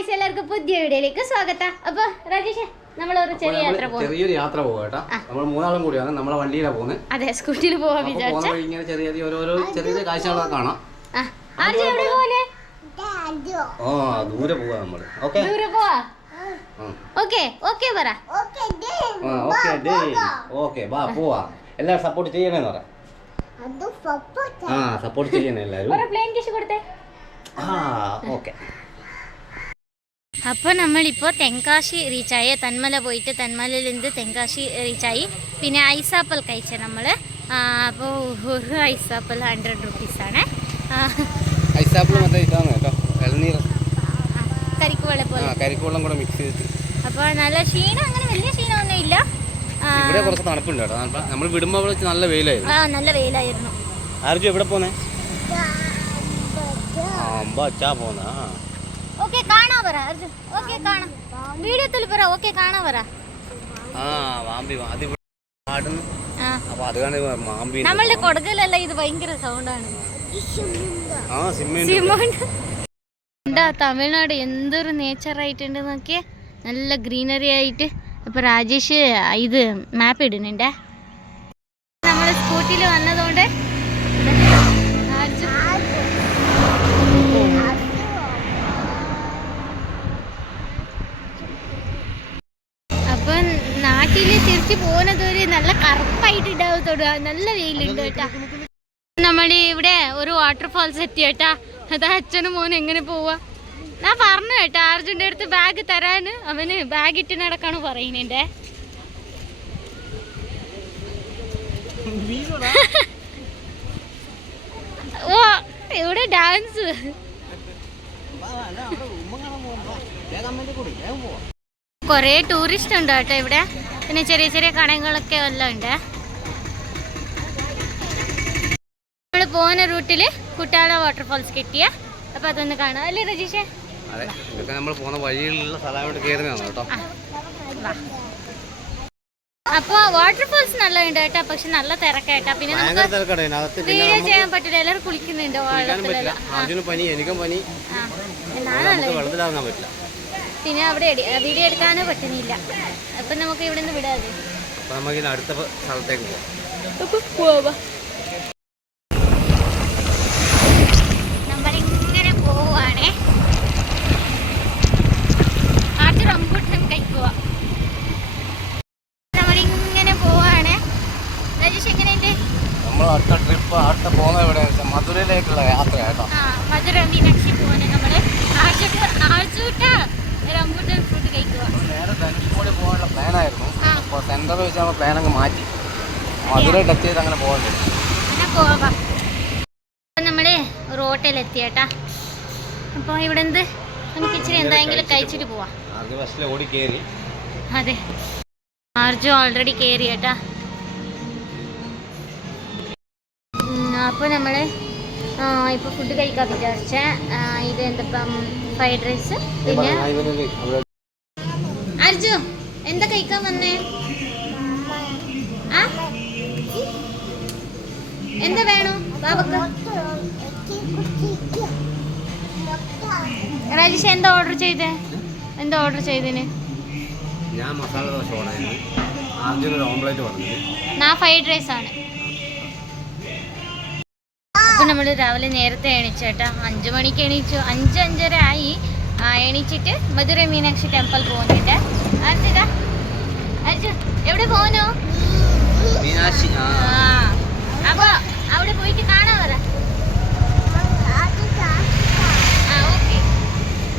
Guys എല്ലാവർക്കും പുതിയ വീഡിയോയിലേക്ക് സ്വാഗതം. അപ്പൊ രാജേഷ് നമ്മൾ ഒരു ചെറിയ യാത്ര പോകും ചെറിയൊരു യാത്ര പോകും കേട്ടോ. നമ്മൾ മൂന്നാളും കൂടിയാണ് നമ്മളെ വണ്ടിയിലാണ് പോകുന്നത് അതെ സ്കൂട്ടിയിൽ പോവാൻ വിചാരിച്ചാ. ഇങ്ങനെ ചെറിയ ചെറിയ ഓരോരോ ചെറിയ ചെറിയ കാഴ്ചകളൊക്കെ കാണാം. ആ. ആർജി എവിടെ പോലെ ഓ ദൂരെ പോവാ നമ്മൾ. ഓക്കെ. ദൂരെ പോവാ? ഓക്കെ ഓക്കെ പറ. Okay day. ഓക്കെ വാ പോവാ. എല്ലാവരും സപ്പോർട്ട് ചെയ്യണേന്ന് പറ. ആ സപ്പോർട്ട് ചെയ്യണേ എല്ലാവരും ഒരു പ്ലെയിൻ കിഷ് കൊടുത്തേ. ആ ഓക്കെ. അപ്പോൾ നമ്മളിപ്പോൾ തെങ്കാശി റീച്ചായി തന്മല പോയിട്ട് തന്മലയിൽ നിന്ന് തെങ്കാശി റീച്ചായി പിന്നെ ഐസാപ്പൽ കഴിച്ച നമ്മൾ അപ്പോൾ ഒരു ഐസാപ്പൽ ഹൺഡ്രഡ് റുപ്പീസാണ് കരിക്കുവെള്ളം കൂടെ മിക്സ് ചെയ്തിട്ട്. അപ്പോൾ നല്ല ക്ഷീണം അങ്ങനെ വലിയ ക്ഷീണമൊന്നും ഇല്ല ഇവിടെ കുറച്ച് തണുപ്പുണ്ട് കേട്ടോ. നമ്മൾ വിടുമ്പോൾ അവിടെ വെച്ച് നല്ല വെയിലായിരുന്നു. ആ നല്ല വെയിലായിരുന്നു. ആർജു എവിടെ പോന്നേ? അമ്പ അച്ഛാ പോന്നാ. ഓക്കെ വീഡിയോത്തിൽ പറ ഓക്കെ പറ നമ്മളുടെ കൊടുക്കലല്ല ഇത് ഭയങ്കര സൗണ്ടാണ് എന്താ തമിഴ്നാട് എന്തൊരു നേച്ചർ ആയിട്ടുണ്ട് നോക്കിയേ. നല്ല ഗ്രീനറി ആയിട്ട്. ഇപ്പൊ രാജേഷ് ഇത് മാപ്പ് ഇടുന്നുണ്ടേ. നമ്മൾ സ്കൂട്ടിയിൽ വന്നതുകൊണ്ട് അർജുൻ അപ്പൊ നാട്ടിൽ തിരിച്ചു പോകുന്നത് ഒരു നല്ല കറുപ്പായിട്ട് ഉണ്ടാവും തൊടുക നല്ല വെയിലുണ്ട് കേട്ടാ. നമ്മുടെ ഇവിടെ ഒരു വാട്ടർഫാൾസ് എത്തി കേട്ടാ. അതാ അച്ഛനും മോനും എങ്ങനെ പോവാ? ഞാൻ പറഞ്ഞു കേട്ടാ അർജുന്റെ അടുത്ത് ബാഗ് തരാന് അവന് ബാഗ് ഇട്ട് നടക്കാണ് പറയുന്നുണ്ടേ ഓ ഇവിടെ ഡാൻസ് കുറേ ടൂറിസ്റ്റ് ഉണ്ട് കേട്ടോ ഇവിടെ? പിന്നെ ചെറിയ ചെറിയ കടകളൊക്കെ എല്ലാം ഉണ്ട്. നമ്മൾ പോകുന്ന റൂട്ടിൽ കുട്ടാള വാട്ടർഫാൾസ് കിട്ടിയ. അപ്പൊ അതൊന്ന് കാണാം. അല്ലേ രജീഷേ? അതെ ഇതൊക്കെ നമ്മൾ പോകുന്ന വഴിയിലുള്ള സ്ഥലമായിട്ട് കയറുന്നതാണ് കേട്ടോ. വാ. അപ്പൊ വാട്ടർഫാൾസ് നല്ല കേട്ടോ. പക്ഷെ നല്ല തിരക്കേട്ടാ പിന്നെ നമുക്ക് വീഡിയോ ചെയ്യാൻ പറ്റില്ല. എല്ലാവരും കുളിക്കുന്നുണ്ട് കുളിക്കാനും പറ്റില്ല. പനി എനിക്കും പനി. വെള്ളത്തിലിറങ്ങാൻ പിന്നെ അവിടെ വീഡിയോ എടുക്കാനോ പറ്റുന്നില്ല. അപ്പൊ നമുക്ക് ഇവിടെ നിന്ന് വിടാതെ നമുക്ക് അടുത്ത സ്ഥലത്തേക്ക് പോവാം പോവാണേ ആദ്യം റംബൂട്ടാൻ കഴിക്കുക നമ്മളിങ്ങനെ പോവാണേ രജീഷ് എങ്ങനെയുണ്ട് നമ്മൾ അടുത്ത ട്രിപ്പ് അടുത്ത പോകുന്നത് എവിടെ മധുരയിലേക്കുള്ള യാത്ര കേട്ടോ മധുര മീനാക്ഷി റംബൂട്ടാൻ ഫ്രൂട്ട് കഴിക്കുക നേരെ ധനുഷ്കോടി പോകാനുള്ള പ്ലാനായിരുന്നു ആ. അപ്പോൾ സെന്റർ വെച്ച് നമ്മൾ പ്ലാൻ അങ്ങ് മാറ്റി. അങ്ങനെ പോകേണ്ടി നമ്മൾ അപ്പോൾ ഇവിടെ എന്ത്? നമുക്ക് ഇച്ചിരി എന്തായെങ്കിലും കഴിച്ചിട്ട് പോവാം. അത്. ആർജു ഓൾറെഡി കയറി കേട്ടാ അപ്പോൾ നമ്മൾ ഇപ്പോൾ ഫുഡ് കഴിക്കാൻ വിചാരിച്ച. ഇത് എന്തപ്പം? ഫ്രൈഡ് റൈസ് പിന്നെ അർജു എന്താ കഴിക്കാൻ വന്നേ? ആ? എന്താ വേണോ? ബാബക്ക് രാജേഷ് എന്താ ഓർഡർ ചെയ്തേ? എന്താ ഓർഡർ ചെയ്തതിന് ഞാൻ മസാല ദോശ ഓർഡർ ചെയ്തു ആദ്യം ഒരു ഓംപ്ലേറ്റ് പറഞ്ഞു ഞാൻ ഫ്രൈഡ് റൈസ് ആണ്. അപ്പൊ നമ്മൾ രാവിലെ നേരത്തെ എണീച്ചു കേട്ടോ. അഞ്ചു മണിക്ക് എണീച്ചു. അഞ്ച് അഞ്ചര ആയി. എണീച്ചിട്ട് മധുര മീനാക്ഷി ടെമ്പിൾ പോകുന്നുണ്ട് അർജിത അർജു എവിടെ പോകുന്നു? അപ്പൊ അവിടെ പോയിട്ട് കാണാൻ പറ.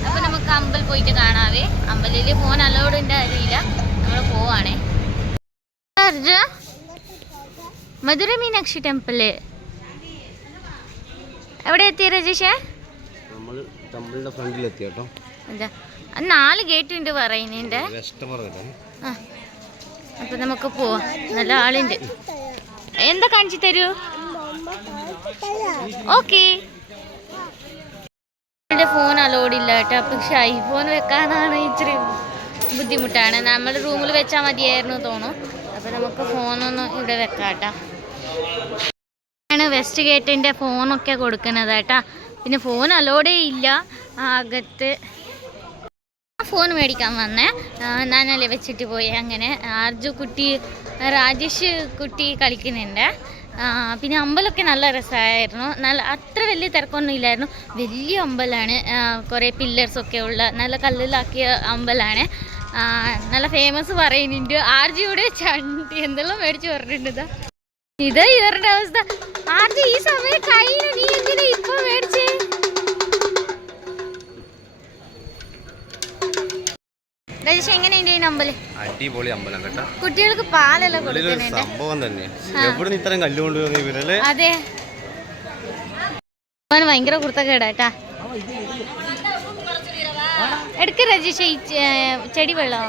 അപ്പൊ നമുക്ക് അമ്പൽ പോയിട്ട് കാണാവേ. അമ്പലിൽ ഫോൺ അലോഡ് ഉണ്ട് അറിയില്ല. നമ്മൾ പോവാണേ. അർജു മധുര മീനാക്ഷി ടെമ്പിൾ എവിടെ എത്തി രജീഷേ? നമ്മൾ ടെമ്പിളിന്റെ ഫ്രണ്ടിലെത്തി കേട്ടോ. എന്താ? അത് നാല് ഗേറ്റ് ഉണ്ട് പറയുന്നതിന്റെ കേട്ടോ അപ്പൊ നമുക്ക് പോവാം. നല്ല ആളുണ്ട്. എന്താ കാണിച്ചു തരൂ? ഓക്കെ. ഫോൺ അലോഡ് ഇല്ല കേട്ടോ. പക്ഷെ ഐഫോൺ വെക്കാനാണ് ഇച്ചിരി ബുദ്ധിമുട്ടാണ്. നമ്മൾ റൂമിൽ വെച്ചാൽ മതിയായിരുന്നു തോന്നും അപ്പൊ നമുക്ക് ഫോണൊന്നും ഇവിടെ വെക്കാം കേട്ടോ ആണ് വെസ്റ്റ് ഗേറ്റിന്റെ ഫോണൊക്കെ കൊടുക്കുന്നത് കേട്ടാ. പിന്നെ ഫോൺ അലോഡേ ഇല്ല അകത്ത് ഫോൺ മേടിക്കാൻ വന്നേ. ഞാനല്ലേ വെച്ചിട്ട് പോയി? അങ്ങനെ അർജു കുട്ടി രാജേഷ് കുട്ടി കളിക്കുന്നുണ്ട്. പിന്നെ അമ്പലമൊക്കെ നല്ല രസമായിരുന്നു. നല്ല അത്ര വലിയ തിരക്കൊന്നും ഇല്ലായിരുന്നു. വലിയ അമ്പലമാണ്. കുറേ പില്ലേഴ്സൊക്കെ ഉള്ള നല്ല കല്ലിലാക്കിയ അമ്പലമാണ് നല്ല ഫേമസ് പറയുന്നുണ്ട്. ആർജിയുടെ ചണ്ടി എന്തെല്ലാം മേടിച്ച് പറഞ്ഞിട്ടുണ്ട് ഇതാ. ഇവരുടെ അവസ്ഥ. ആർജി ഈ സമയം കഴിഞ്ഞു നീ എന്തിനാ ഇപ്പൊ മേടിച്ചേ? അടിപൊളി അമ്പലം കേട്ടോ. കുട്ടികൾക്ക് പാലെല്ലാം ഉള്ളിലൊരു സംഭവം തന്നെ. എവിടെ ഇത്തരം കല്ലുകൊണ്ട് വന്നു ഇവരല്ലേ അതെ. അവന് ഭയങ്കര കുർത്തക്കേടാട്ടാ എടുക്ക് രജീഷ് ഈ ചെ- ചെടി വെള്ളം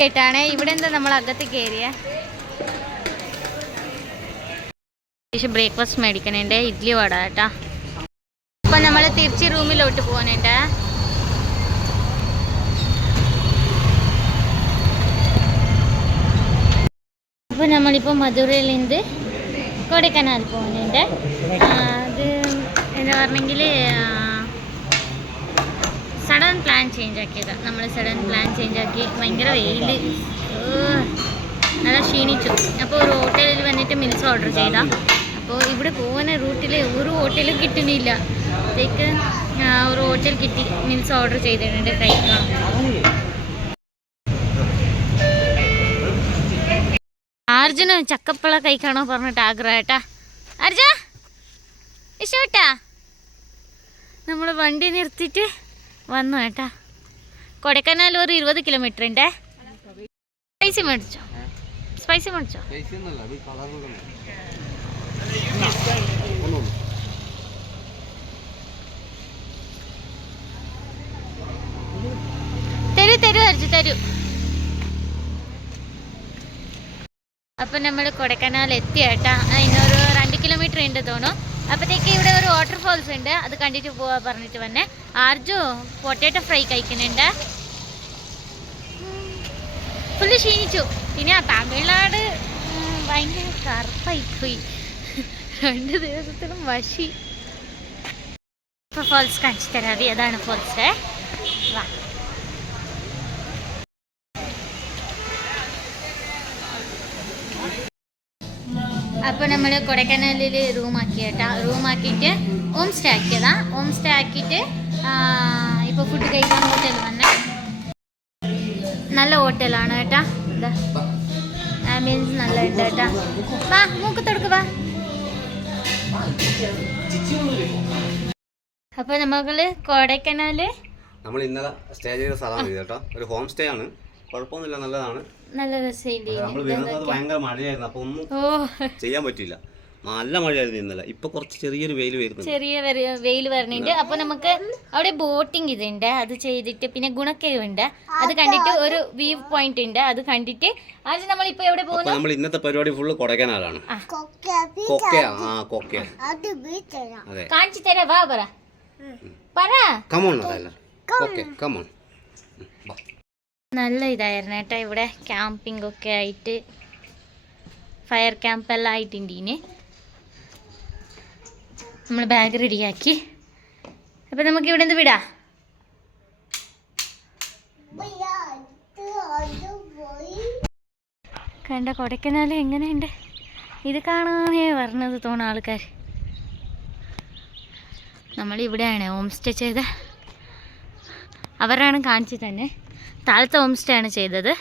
കേട്ടാണേ ഇവിടെ എന്താ നമ്മൾ അകത്ത് കയറിയ രജീഷ് ബ്രേക്ക്ഫാസ്റ്റ് മേടിക്കണുണ്ട് ഇഡ്ഡലി വട കേട്ടാ. അപ്പൊ നമ്മൾ തിരിച്ച് റൂമിലോട്ട് പോകുന്നുണ്ട് അപ്പോൾ നമ്മളിപ്പോൾ മധുരയിൽ നിന്ന് കൊടൈക്കനാൽ പോകുന്നുണ്ട് ആ, അത് എന്ന് പറഞ്ഞെങ്കിൽ സഡൻ പ്ലാൻ ചേഞ്ച് ആക്കിയത്. നമ്മൾ സഡൻ പ്ലാൻ ചേഞ്ച് ആക്കി. ഭയങ്കര വെയിൽ നല്ല ക്ഷീണിച്ചു. അപ്പോൾ ഒരു ഹോട്ടലിൽ വന്നിട്ട് മിൽസ് ഓർഡർ ചെയ്താൽ അപ്പോൾ ഇവിടെ പോകുന്ന റൂട്ടിൽ ഒരു ഹോട്ടലും കിട്ടുന്നില്ല. അപ്പോഴത്തേക്ക് ആ, ഒരു ഹോട്ടൽ കിട്ടി. മിൽസ് ഓർഡർ ചെയ്തിട്ടുണ്ട് കഴിക്കണം അർജുന ചക്കപ്പള കഴിക്കണോ പറഞ്ഞിട്ട് ആഗ്രഹം ഏട്ടാ അർജ ഇഷ്ടപ്പെട്ടാ നമ്മൾ വണ്ടി നിർത്തിയിട്ട് വന്നു ഏട്ടാ കൊടൈക്കനാൽ ഒരു ഇരുപത് കിലോമീറ്റർ ഉണ്ടേ. പൈസ മേടിച്ചോ? സ്പൈസി മേടിച്ചോ തരൂ തരൂ അരിച്ചു തരൂ. അപ്പൊ നമ്മൾ കൊടൈക്കനാൽ എത്തി ഏട്ടാ ഇന്നൊരു രണ്ട് കിലോമീറ്റർ ഉണ്ട് തോന്നും അപ്പത്തേക്ക് ഇവിടെ ഒരു വാട്ടർഫോൾസ് ഉണ്ട്. അത് കണ്ടിട്ട് പോവാ പറഞ്ഞിട്ട് വന്നെ. ആർജു പൊട്ടാറ്റോ ഫ്രൈ കഴിക്കുന്നുണ്ട്. ഫുള്ള് ക്ഷീണിച്ചു. പിന്നെ ആ തമിഴ്നാട് ഭയങ്കര കറുപ്പായി പോയി രണ്ട് ദിവസത്തിനും വശി. ഇപ്പൊ ഫോൾസ് കാണിച്ചു തരാം. അതാണ് ഫോൾസ് വാ. അപ്പോൾ നമ്മൾ കൊടൈക്കനാലിൽ റൂം ആക്കി കേട്ടാ റൂം ആക്കിയിട്ട് ഹോം സ്റ്റേ ആക്കിയതാ. ഹോം സ്റ്റേ ആക്കിയിട്ട് ഇപ്പോൾ ഫുഡ് കഴിക്കാൻ ഹോട്ടൽ വന്ന. നല്ല ഹോട്ടലാണ് കേട്ടാ ആംബിയൻസ് നല്ല ഉണ്ട് കേട്ടാ. വാ മൂക്കത്തൊടുക്ക് വാ. അപ്പോൾ നമ്മൾ കൊടൈക്കനാല് നമ്മൾ ഇന്നലെ സ്റ്റേ ചെയ്ത സ്ഥലമാണ് ഇത് കേട്ടോ. ഒരു ഹോം സ്റ്റേ ആണ്. കുഴപ്പമൊന്നുമില്ല നല്ലതാണ്. നല്ല രസമില്ല? നമ്മൾ വരുന്നത് ഭയങ്കര മഴയായിരുന്നു അപ്പൊ ഒന്നും ചെയ്യാൻ പറ്റില്ല നല്ല മഴയായിരുന്നു ഇന്നലെ. ഇപ്പൊ കുറച്ച് ചെറിയൊരു വെയിൽ വരുന്നു ചെറിയ വെയിൽ വരുന്നുണ്ട് അപ്പൊ നമുക്ക് അവിടെ ബോട്ടിംഗ് ഇതുണ്ട്. അത് ചെയ്തിട്ട് പിന്നെ ഗുണക്കേവ് ഉണ്ട് അത് കണ്ടിട്ട് ഒരു വ്യൂ പോയിന്റ് ഉണ്ട്. അത് കണ്ടിട്ട് അത് നമ്മൾ ഇപ്പൊ എവിടെ പോകുന്നു? നമ്മൾ ഇന്നത്തെ പരിപാടി ഫുള്ള് കൊടൈക്കനാലാണ്. കാണിച്ചു തരാ. വാ പറ. പറ. കമോൺ അതല്ല ഓക്കെ കമോൺ നല്ല ഇതായിരുന്നു കേട്ടോ. ഇവിടെ ക്യാമ്പിംഗ് ഒക്കെ ആയിട്ട് ഫയർ ക്യാമ്പ് എല്ലാം ആയിട്ടുണ്ട് ഇനി. നമ്മൾ ബാഗ് റെഡിയാക്കി അപ്പം നമുക്ക് ഇവിടെ നിന്ന് വിടാം? കണ്ട കൊടക്കനാൽ എങ്ങനെയുണ്ട്? ഇത് കാണാനേ പറഞ്ഞത് തോന്നുന്ന ആൾക്കാർ നമ്മളിവിടെയാണ് ഹോം സ്റ്റേ ചെയ്ത അവരാണ് കാണിച്ചു തന്നെ. താഴത്തെ ഹോം സ്റ്റേ ആണ് ചെയ്തത്.